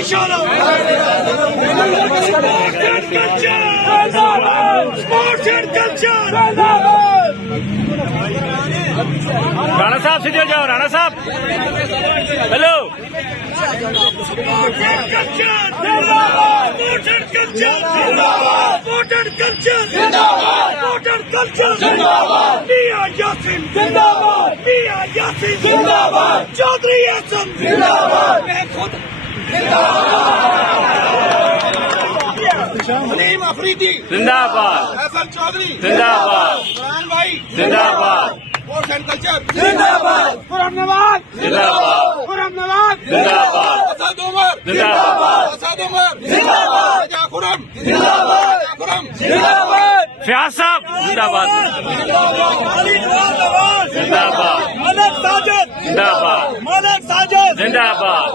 इशारा sports and culture Rana साहब सीधे जाओ, राणा साहब hello. Sports and culture sports and culture sports and culture मियां यासीन जिंदाबाद, मियां यासीन जिंदाबाद, चौधरी एहसन जिंदाबाद, मैं खुद हलीम अफरीदी जिंदाबाद, एहसन चौधरी जिंदाबाद, इमरान भाई जिंदाबाद, स्पोर्ट्स एंड कल्चर जिंदाबाद, खुर्रम नवाज जिंदाबाद, खुर्रम नवाज जिंदाबाद, असद उमर जिंदाबाद, असद उमर जिंदाबाद, राजा खुर्रम जिंदाबाद, खुर्रम जिंदाबाद, फयाज साहब जिंदाबाद, जिंदाबाद, मलक साजिद जिंदाबाद, मलक साजिद जिंदाबाद।